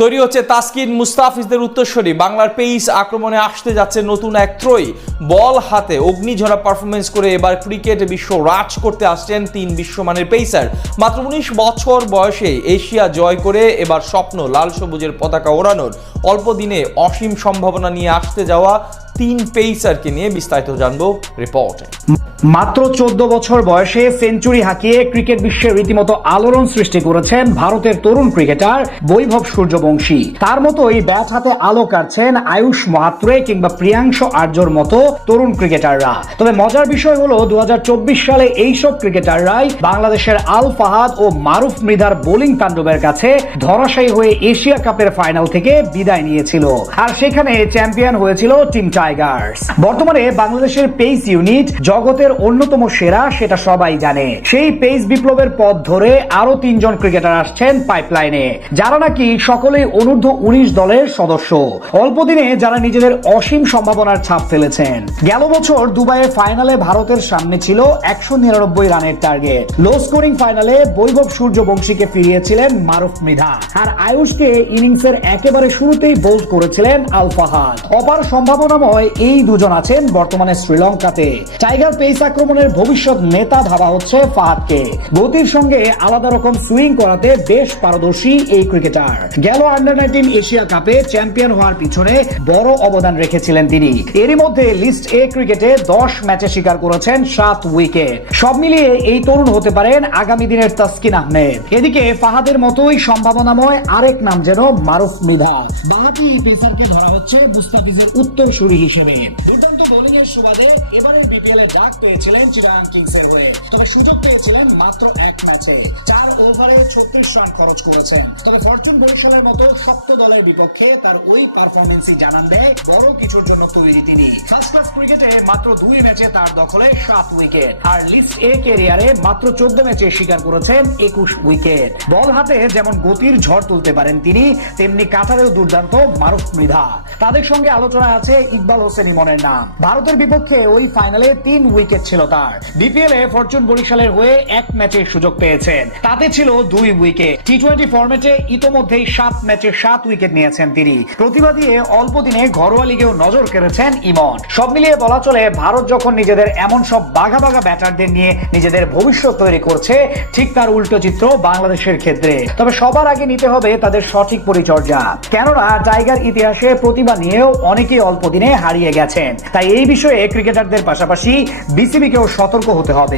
তৈরি হচ্ছে তাসকিন মুস্তাফিজদের উত্তরসূরি। বাংলার পেস আক্রমণে আসতে যাচ্ছে নতুন এক ত্রয়ী। বল হাতে অগ্নিঝরা পারফরমেন্স করে এবার ক্রিকেট বিশ্ব রাজ করতে আসছেন তিন বিশ্বমানের পেসার। মাত্র 19 বছর বয়সে এশিয়া জয় করে এবার স্বপ্ন লাল সবুজের পতাকা ওড়ানোর। অল্প দিনে অসীম সম্ভাবনা নিয়ে আসতে যাওয়া তিন পেসারকে নিয়ে বিস্তারিত জানবো রিপোর্টে। মাত্র 14 বছর বয়সে সেঞ্চুরি হাঁকিয়ে ক্রিকেট বিশ্বে রীতিমতো আলোড়ন সৃষ্টি করেছেন ভারতের তরুণ ক্রিকেটার বৈভব সূর্যবংশী। তার মতোই ব্যাট হাতে আলো কাটছেন আয়ুষ মাহাত্রে কিংবা প্রিয়াংশ আর্যর মতো তরুণ ক্রিকেটাররা। তবে মজার বিষয় হলো 2024 সালে এইসব ক্রিকেটাররাই বাংলাদেশের আল ফাহাদ ও মারুফ মৃধার বোলিং তাণ্ডবের কাছে ধরাশায়ী হয়ে এশিয়া কাপের ফাইনাল থেকে বিদায় নিয়েছিল, আর সেখানে চ্যাম্পিয়ন হয়েছিল টিম টাইগার্স। বর্তমানে বাংলাদেশের পেস ইউনিট জগতের অন্যতম সেরা, সেটা সবাই জানে। সেই পেস বিপ্লবের পথ ধরে আরো তিনজন ক্রিকেটার আসছেন পাইপলাইনে, যারা নাকি সকলেই অনূর্ধ্ব 19 দলের সদস্য। অল্প দিনে যারা নিজেদের অসীম সম্ভাবনার ছাপ ফেলেছেন। গেল বছর দুবাইয়ে ফাইনালে ভারতের সামনে ছিল 199 রানের টার্গেট। লো স্কোরিং ফাইনালে বৈভব সূর্যবংশীকে ফিরিয়েছিলেন মারুফ মৃধা, আর আয়ুষকে ইনিংসের একেবারে শুরুতেই বোল্ড করেছিলেন আল ফাহাদ। অপার সম্ভাবনাময় এই দুজন আছেন বর্তমানে শ্রীলঙ্কাতে। টাইগার পেস আক্রমণের ভবিষ্যৎ নেতা ভাবা হচ্ছে ফাহাদকে। গতির সঙ্গে আলাদা রকম সুইং করাতে বেশ পারদর্শী এই ক্রিকেটার। গেল আন্ডার-19 এশিয়া কাপে চ্যাম্পিয়ন হওয়ার পিছনে বড় অবদান রেখেছিলেন তিনি। এরই মধ্যে লিস্ট এ ক্রিকেটে 10 ম্যাচে শিকার করেছেন 7 উইকেট। সব মিলিয়ে এই তরুণ হতে পারেন আগামী দিনের তাসকিন আহমেদ। এদিকে ফাহাদের মতোই সম্ভাবনাময় আরেক নাম যেন মারুফ মৃধা। বাংলাটি পেসারকে ধরা হচ্ছে মুস্তাফিজের উত্তরসূরি হিসেবে। দুর্দান্ত বোলিং এর সুবাদে এবারের বিপিএল এ ডাক পেয়েছিলেন চিটাগাং কিংসের হয়ে। তবে সুযোগ পেয়েছিলেন মাত্র এক ম্যাচে। 4 ওভারে 36 রান খরচ করেছেন। তবে ফরচুন বরিশালের মতো শক্ত দলের বিপক্ষে তার ওই পারফরমেন্সই জানান দেয় বড় কিছুর জন্য তৈরি তিনি। ফার্স্ট ক্লাস ক্রিকেটে মাত্র 2 ম্যাচে তার দখলে 7 উইকেট, আর লিস্ট এ ক্যারিয়ারে মাত্র 14 ম্যাচে শিকার করেছেন 21 উইকেট। বল হাতে যেমন গতির ঝড় তুলতে পারেন তিনি, তেমনি কাটারেও দুর্দান্ত মারুফ মৃধা। তাদের সঙ্গে আলোচনায় আছে ইকবাল হোসেন ইমনের নাম। ভারতের বিপক্ষে ওই ফাইনালে 3 উইকেট ছিল তার। বিপিএল এ ফরচুন বরিশালের হয়ে এক ম্যাচের সুযোগ পেয়েছেন, তাতে ছিল 2 উইকেট। টি20 ফরম্যাটে ইতোমধ্যেই 7 ম্যাচে 7 উইকেট নিয়েছেন তিনি। প্রতিভা দিয়ে অল্প দিনে ঘরোয়া লিগেও নজর কেড়েছেন ইমন। সব মিলিয়ে বলা চলে, ভারত যখন নিজেদের এমন সব বাঘা বাঘা ব্যাটারদের নিয়ে নিজেদের ভবিষ্যৎ তৈরি করছে, ঠিক তার উল্টো চিত্র বাংলাদেশের ক্ষেত্রে। তবে সবার আগে নিতে হবে তাদের সঠিক পরিচর্যা, কেননা টাইগার ইতিহাসে প্রতিভা নিয়েও অনেকেই অল্প দিনে হারিয়ে গেছেন। তাই এই বিষয়ে ক্রিকেটারদের পাশাপাশি বিসিবিকেও সতর্ক হতে হবে।